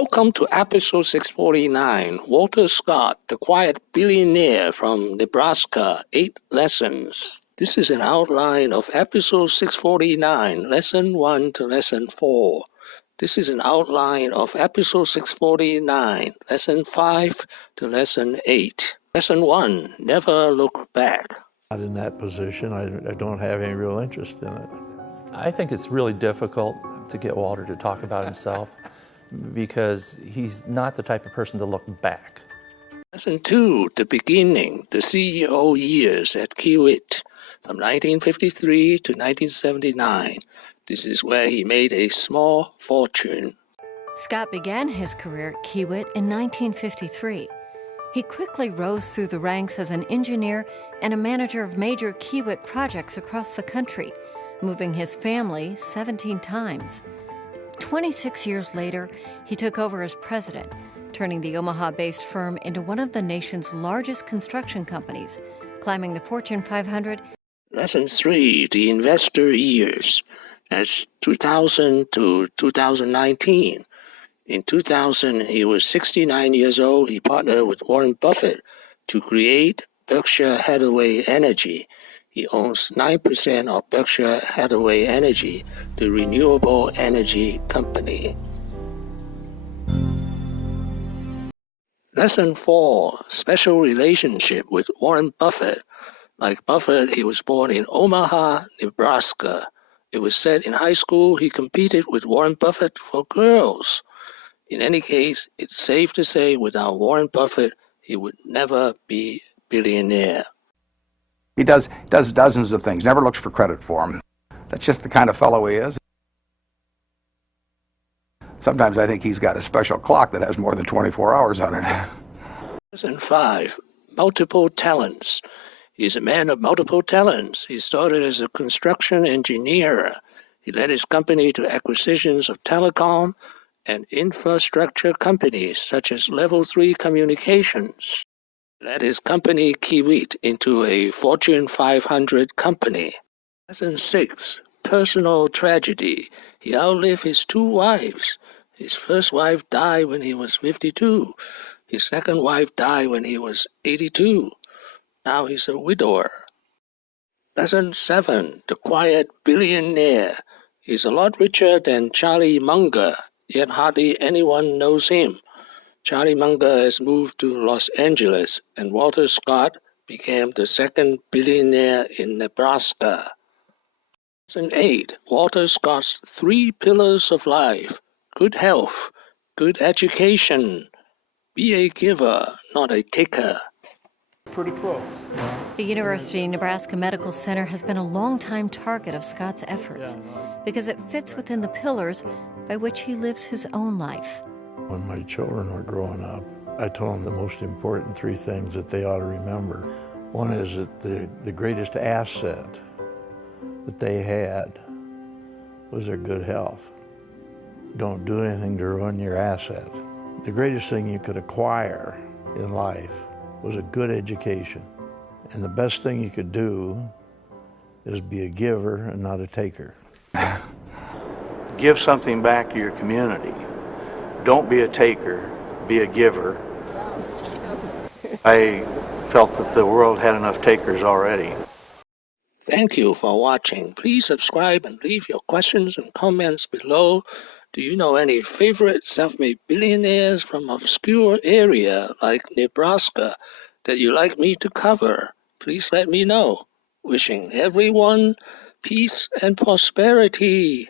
Welcome to episode 649, Walter Scott, the Quiet Billionaire from Nebraska, 8 Lessons. This is an outline of episode 649, lesson 1 to lesson 4. This is an outline of episode 649, lesson 5 to lesson 8. Lesson 1, never look back. Not in that position. I don't have any real interest in it. I think it's really difficult to get Walter to talk about himself because he's not the type of person to look back. Lesson 2, the beginning, the CEO years at Kiewit, from 1953 to 1979. This is where he made a small fortune. Scott began his career at Kiewit in 1953. He quickly rose through the ranks as an engineer and a manager of major Kiewit projects across the country, moving his family 17 times. 26 years later, he took over as president, turning the Omaha-based firm into one of the nation's largest construction companies, climbing the Fortune 500. Lesson 3, the investor years, as 2000 to 2019. In 2000, he was 69 years old. He partnered with Warren Buffett to create Berkshire Hathaway Energy. He owns 9% of Berkshire Hathaway Energy, the renewable energy company. Lesson 4, special relationship with Warren Buffett. Like Buffett, he was born in Omaha, Nebraska. It was said in high school he competed with Warren Buffett for girls. In any case, it's safe to say without Warren Buffett, he would never be billionaire. He does dozens of things, never looks for credit for them. That's just the kind of fellow he is. Sometimes I think he's got a special clock that has more than 24 hours on it. Lesson 5, multiple talents. He's a man of multiple talents. He started as a construction engineer. He led his company to acquisitions of telecom and infrastructure companies such as Level 3 Communications. Led his company Kiewit into a Fortune 500 company. Lesson 6, personal tragedy. He outlived his 2 wives. His first wife died when he was 52. His second wife died when he was 82. Now he's a widower. Lesson 7, the Quiet Billionaire. He's a lot richer than Charlie Munger, yet hardly anyone knows him. Charlie Munger has moved to Los Angeles, and Walter Scott became the second billionaire in Nebraska. Lesson 8, Walter Scott's 3 pillars of life: good health, good education, be a giver, not a taker. Pretty close. The University of Nebraska Medical Center has been a long-time target of Scott's efforts because it fits within the pillars by which he lives his own life. When my children were growing up, I told them the most important 3 things that they ought to remember. One is that the greatest asset that they had was their good health. Don't do anything to ruin your asset. The greatest thing you could acquire in life was a good education. And the best thing you could do is be a giver and not a taker. Give something back to your community. Don't be a taker, be a giver. I felt that the world had enough takers already. Thank you for watching. Please subscribe and leave your questions and comments below. Do you know any favorite self-made billionaires from obscure area like Nebraska that you'd like me to cover? Please let me know. Wishing everyone peace and prosperity.